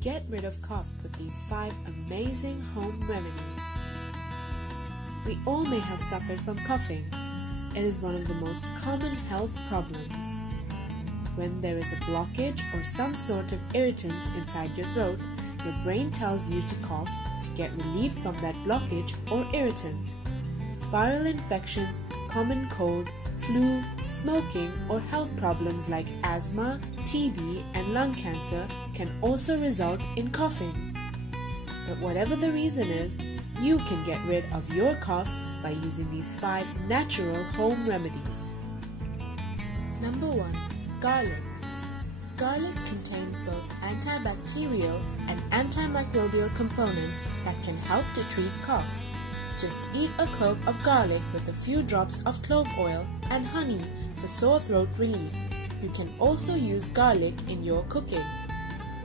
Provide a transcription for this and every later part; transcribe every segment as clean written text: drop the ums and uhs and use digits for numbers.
Get rid of cough with these 5 amazing home remedies. We all may have suffered from coughing. It is one of the most common health problems. When there is a blockage or some sort of irritant inside your throat, your brain tells you to cough to get relief from that blockage or irritant. Viral infections, common cold, flu, smoking, or health problems like asthma, TB, and lung cancer can also result in coughing. But whatever the reason is, you can get rid of your cough by using these 5 natural home remedies. Number 1. Garlic. Garlic contains both antibacterial and antimicrobial components that can help to treat coughs. Just eat a clove of garlic with a few drops of clove oil and honey for sore throat relief. You can also use garlic in your cooking.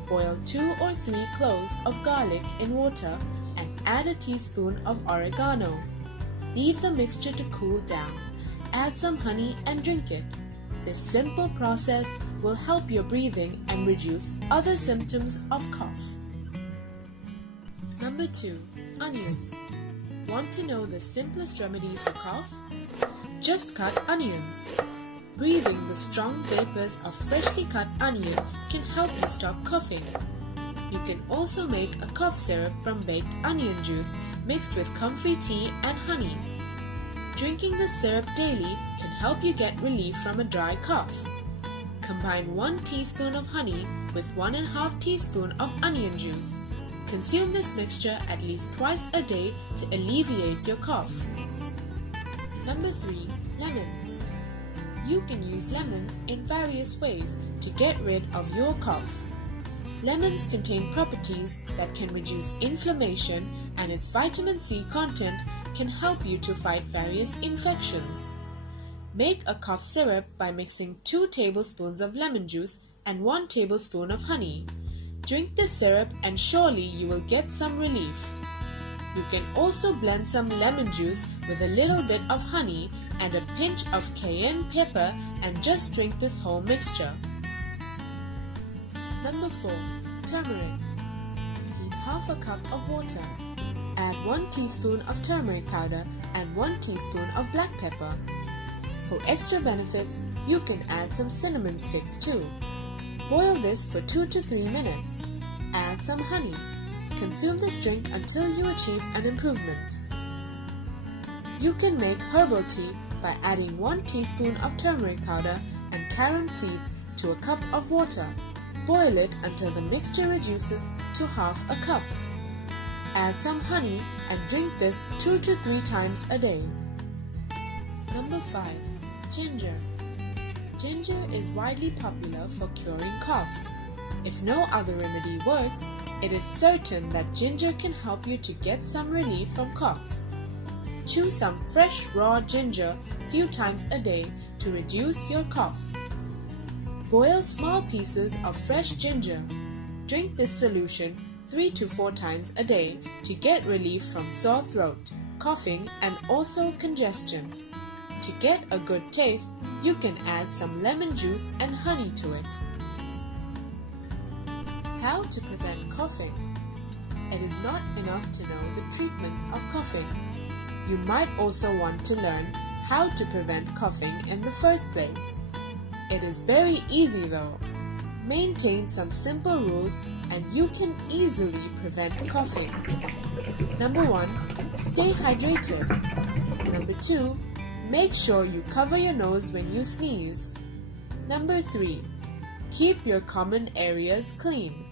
Boil 2 or 3 cloves of garlic in water and add a teaspoon of oregano. Leave the mixture to cool down. Add some honey and drink it. This simple process will help your breathing and reduce other symptoms of cough. Number 2. Onion. Want to know the simplest remedy for cough? Just cut onions. Breathing the strong vapors of freshly cut onion can help you stop coughing. You can also make a cough syrup from baked onion juice mixed with comfrey tea and honey. Drinking the syrup daily can help you get relief from a dry cough. Combine 1 teaspoon of honey with 1½ teaspoon of onion juice. Consume this mixture at least twice a day to alleviate your cough. Number 3. Lemon. You can use lemons in various ways to get rid of your coughs. Lemons contain properties that can reduce inflammation, and its vitamin C content can help you to fight various infections. Make a cough syrup by mixing 2 tablespoons of lemon juice and 1 tablespoon of honey. Drink this syrup and surely you will get some relief. You can also blend some lemon juice with a little bit of honey and a pinch of cayenne pepper and just drink this whole mixture. Number 4. Turmeric. Heat half a cup of water. Add 1 teaspoon of turmeric powder and 1 teaspoon of black pepper. For extra benefits, you can add some cinnamon sticks too. Boil this for 2 to 3 minutes. Add some honey. Consume this drink until you achieve an improvement. You can make herbal tea by adding 1 teaspoon of turmeric powder and carom seeds to a cup of water. Boil it until the mixture reduces to half a cup. Add some honey and drink this 2 to 3 times a day. Number 5. Ginger. Ginger is widely popular for curing coughs. If no other remedy works, it is certain that ginger can help you to get some relief from coughs. Chew some fresh raw ginger few times a day to reduce your cough. Boil small pieces of fresh ginger. Drink this solution 3 to 4 times a day to get relief from sore throat, coughing, and also congestion. To get a good taste, you can add some lemon juice and honey to it. How to prevent coughing? It is not enough to know the treatments of coughing. You might also want to learn how to prevent coughing in the first place. It is very easy though. Maintain some simple rules and you can easily prevent coughing. Number 1. Stay hydrated. Number 2. Make sure you cover your nose when you sneeze. Number 3. Keep your common areas clean.